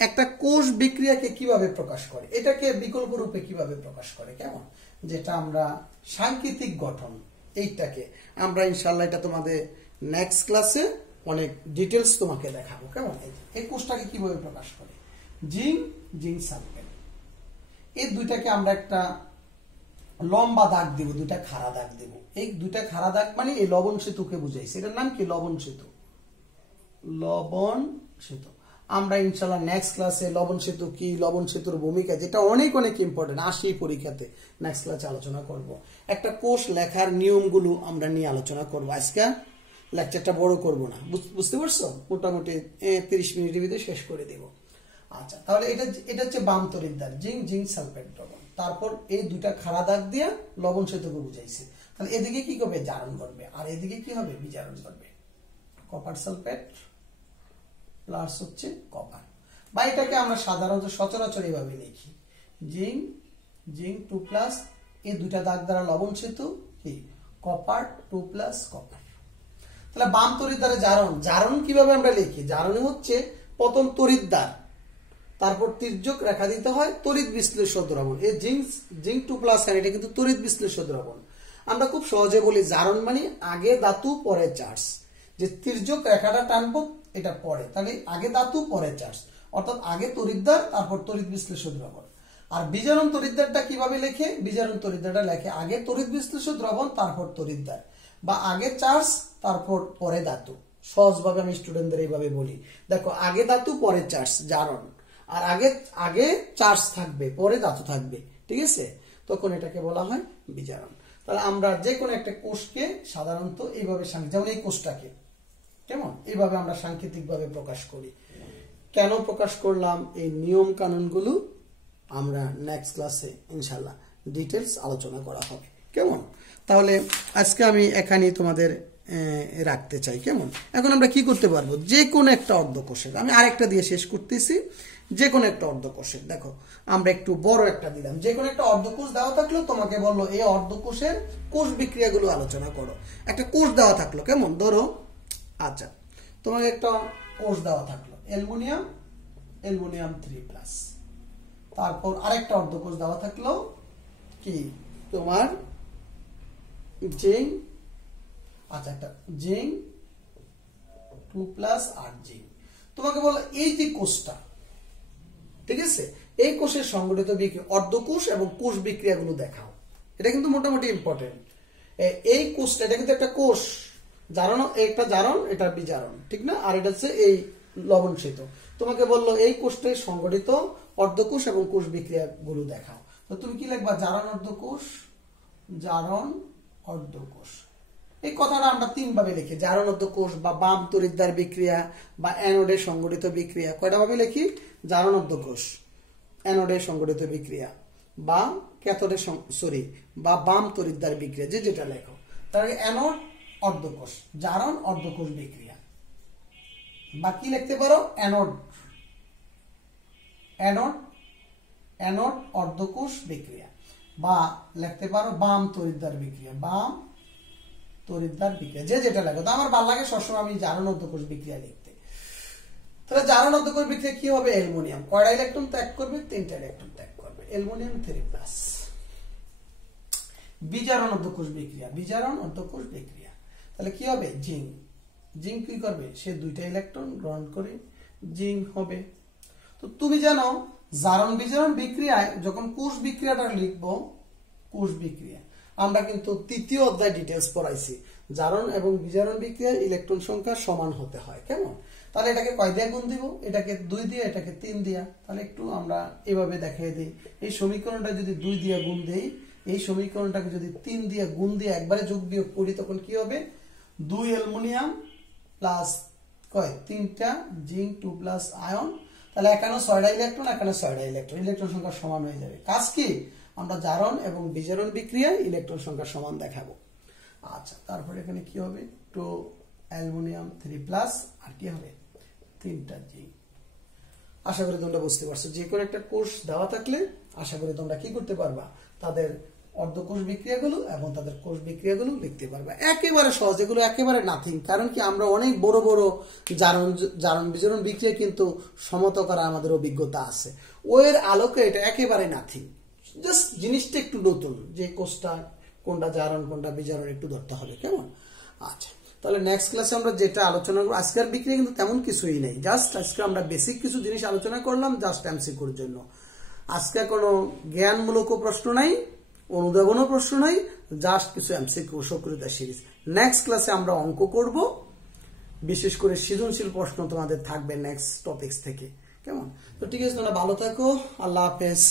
একটা কোষ বিক্রিয়াকে কিভাবে প্রকাশ করে, এটাকে বিকল্প রূপে কিভাবে প্রকাশ করে, কেমন? যেটা আমরা সাংকেতিক গঠন, এইটাকে আমরা ইনশাআল্লাহ এটা তোমাদের নেক্সট ক্লাসে অনেক ডিটেলস তোমাকে দেখাবো। কেমন? এই কোষটাকে কিভাবে প্রকাশ করে? জিঙ্ক সালফেট, এই দুইটাকে আমরা একটা লম্বা দাগ দিব, দুইটা খাড়া দাগ দিব। এই দুইটা খাড়া দাগ মানে এই লবণ সেতুকে বুঝাইছে। এটার নাম কি? লবণ সেতু। লবণ সেতু আমরা ইনশাআল্লাহ নেক্সট ক্লাসে লবণ সেতু কি, লবণ সেতুর ভূমিকা, যেটা অনেক অনেক ইম্পর্টেন্ট, আসি পরীক্ষাতে, নেক্সট ক্লাসে আলোচনা করব। একটা কোষ লেখার নিয়মগুলো আমরা নিয়ে আলোচনা করব। আজকে লেকচারটা বড় করব না, বুঝতে পারছো? মোটামুটি 30 মিনিটের ভিতরে শেষ করে দেব। আচ্ছা, তাহলে এটা হচ্ছে বাম তড়িৎদ্বার, জিঙ্ক সালফেট দ্রবণ। তারপর এই দুইটা খাড়া দাগ দিয়ে লবণ সেতুকে বুঝাইছে। তাহলে এদিকে কি করবে? জারণ করবে, আর এদিকে কি হবে? বিজারণ করবে। কপার সালফেট প্লাস হচ্ছে কপার, বা এটাকে আমরা সাধারণত সচরাচর এইভাবে লিখি, জিঙ্ক 2+, এই দুইটা দাগ দ্বারা লবণ সেতু কি? Copper 2+ copper. তাহলে বাম তড়িৎদ্বারে জারণ কিভাবে আমরা লিখি? জারণে হচ্ছে প্রথম তড়িৎদ্বার, তারপর তির্যক রেখা দিতে হয় তড়িৎ বিশ্লেষ্য দ্রবণ। এই জিঙ্ক 2+ এটা কিন্তু তড়িৎ বিশ্লেষ্য দ্রবণ। আমরা খুব সহজে বলি জারণ মানে আগে ধাতু পরে চার্জ, যে তির্যক রেখাটা টানবো এটা পরে, তাহলে আগে ধাতু পরে চার্জ, অর্থাৎ আগে তড়িৎদ্বার তারপর তড়িৎ বিশ্লেষ্য দ্রবণ। আর বিজারণ তড়িৎদ্বারটা কিভাবে লেখে? বিজারণ তড়িৎদ্বারটা লেখে আগে তড়িৎ বিশ্লেষ্য দ্রবণ তারপর তড়িৎদ্বার, বা আগে চার্জ তারপর পরে ধাতু। সহজভাবে আমি স্টুডেন্টদের এইভাবে বলি, দেখো আগে ধাতু পরে চার্জ, জারণ। আর আগে চার্জ থাকবে পরে ধাতু থাকবে, ঠিক আছে, তখন এটাকে বলা হয় বিজারণ। তাহলে আমরা যে কোনো একটা কোষকে সাধারণত এইভাবে, যেমন এই কোষটাকে কেমন এইভাবে আমরা সাংকেতিক ভাবে প্রকাশ করি। কেন প্রকাশ করলাম, এই নিয়ম কানুনগুলো আমরা নেক্সট ক্লাসে ইনশাআল্লাহ ডিটেলস আলোচনা করা হবে। কেমন? তাহলে আজকে আমি এখানেই তোমাদের রাখতে চাই। কেমন? এখন আমরা কি করতে পারবো? যে কোনো একটা অর্ধকোষের, আমি আরেকটা দিয়ে শেষ করতেছি, যে কোনো একটা অর্ধকোষের, দেখো আমরা একটু বড় একটা দিলাম, যে কোনো একটা অর্ধকোষ দেওয়া থাকলেও তোমাকে বললো এই অর্ধকোষের কোষ বিক্রিয়াগুলো আলোচনা করো। একটা কোষ দেওয়া থাকলো, কেমন ধরো, আচ্ছা তোমাকে একটা কোষ দেওয়া থাকলো অ্যালুমিনিয়াম 3+, তারপর আরেকটা অর্ধকোষ দেওয়া থাকলো কি তোমার জিঙ্ক, আচ্ছা একটা জিঙ্ক 2+ আর জিঙ্ক। তোমাকে বলো এই যে কোষটা, ঠিক আছে, এই কোষের সংগঠিত বিক্রিয়া অর্ধকোষ এবং কোষ বিক্রিয়াগুলো দেখাও। এটা কিন্তু মোটামুটি ইম্পর্টেন্ট। এই কোষটা, এটা কিন্তু একটা কোষ, জারণ, একটা জারণ, এটা বিজারণ, ঠিক না, আর এটা হচ্ছে এই লবণ শীত। তোমাকে বললো এই কোষটায় সংগঠিত অর্ধকোষ এবং কোষ বিক্রিয়াগুলো দেখাও। তো তুমি কি লিখবা, জারণ অর্ধকোষ, জারণ অর্ধকোষ। এই কথাটা আমরা তিন ভাবে লিখি, জারণ অর্ধকোষ বা বাম তড়িৎদ্বার বিক্রিয়া বা অ্যানোডে সংগঠিত বিক্রিয়া। কয়টা ভাবে লিখি, জারণ অর্ধকোষ, অ্যানোডে সংগঠিত বিক্রিয়া বা ক্যাথোডে বা বাম তড়িৎদ্বার বিক্রিয়া, যে যেটা লেখো। তাহলে অ্যানোড অর্ধকোষ, জারণ অর্ধকোষ বিক্রিয়া, বা কি লিখতে পারো, অ্যানোড অর্ধকোষ বিক্রিয়া, বা লিখতে পারো বাম তড়িৎদ্বার বিক্রিয়া, বাম তড়িৎদ্বার বিক্রিয়া, যে যেটা লেখো। তো আমার ভালো লাগে সবসময় আমি জারণ অর্ধকোষ বিক্রিয়া লিখতে। তাহলে জারণ অর্ধকোষ বিক্রিয়া কি হবে, অ্যালুমিনিয়াম কয়টা ইলেকট্রন ত্যাগ করবে, 3টা ইলেকট্রন ত্যাগ করবে, অ্যালুমিনিয়াম 3+। বিজারণ অর্ধকোষ বিক্রিয়া, বিজারণ অর্ধকোষ বিক্রিয়া, তাহলে কি হবে, জিঙ্ক কি করবে, সে 2টা ইলেকট্রন গ্রহণ করে জিঙ্ক হবে। তো তুমি জানো জারণ বিজারণ বিক্রিয়ায় যখন কোষ বিক্রিয়াটা লিখবো, কোষ বিক্রিয়া আমরা কিন্তু 3য় অধ্যায় ডিটেইলস পড়াইছি, জারণ এবং বিজারণ বিক্রিয়ায় ইলেকট্রন সংখ্যা সমান হতে হয়, কেমন। তাহলে এটাকে কয় দিয়ে গুণ দিব, এটাকে 2 দিয়ে, এটাকে 3 দিয়া। তাহলে একটু আমরা এভাবে দেখিয়ে দিই, এই সমীকরণটা যদি 2 দিয়ে গুণ দেই, এই সমীকরণটাকে যদি 3 দিয়ে গুণ দিয়ে একবারে যোগ বিয়োগ করি, তখন কি হবে, 2 অ্যালুমিনিয়াম প্লাস কয় 3টা জিঙ্ক 2+ আয়ন। তাহলে এখানে 6টা ইলেকট্রন, এখানে 6টা ইলেকট্রন, ইলেকট্রন সংখ্যা সমান হয়ে যাবে। কাজ কি, আমরা জারণ এবং বিজারণ বিক্রিয়ায় ইলেকট্রন সংখ্যা সমান দেখাবো। আচ্ছা, তারপরে এখানে কি হবে, 2 অ্যালুমিনিয়াম 3+ আর কি হবে 3টা জিঙ্ক। আশা করি তোমরা বুঝতে পারছো, যে কোনো একটা কোষ দেওয়া থাকলে আশা করি তোমরা কি করতে পারবা, তাদের অর্ধকোষ বিক্রিয়াগুলো এবং তাদের কোষ বিক্রিয়াগুলো লিখতে পারবা। একেবারে সহজ, এগুলো একেবারে নাথিং। কারণ কি, আমরা অনেক বড় বড় জারণ বিজারণ বিক্রিয়া কিন্তু সমত করা আমাদের অভিজ্ঞতা আছে, ওর আলোকে এটা একেবারে নাথিং। জাস্ট জিনিসটা একটু নতুন, যে কোষটা কোনটা জারণ কোনটা বিজারণ একটু ধরতে হবে, কেমন। আচ্ছা, তাহলে নেক্সট ক্লাসে আমরা যেটা আলোচনা করবো, আজকের বিক্রিয়া কিন্তু তেমন কিছুই নেই, জাস্ট আজকে আমরা বেসিক কিছু জিনিস আলোচনা করলাম, জাস্ট এমসিকিউর জন্য। আজকে কোনো জ্ঞানমূলক প্রশ্ন নাই, অনুধাবনও প্রশ্ন নাই, জাস্ট কিছু এমসিকিউ, সক্রিয়তা সিরিজ। নেক্সট ক্লাসে আমরা অঙ্ক করব, বিশেষ করে সৃজনশীল প্রশ্ন তোমাদের থাকবে নেক্সট টপিকস থেকে, কেমন। তো ঠিক আছে, তোমরা ভালো থাকো, আল্লাহ হাফেজ।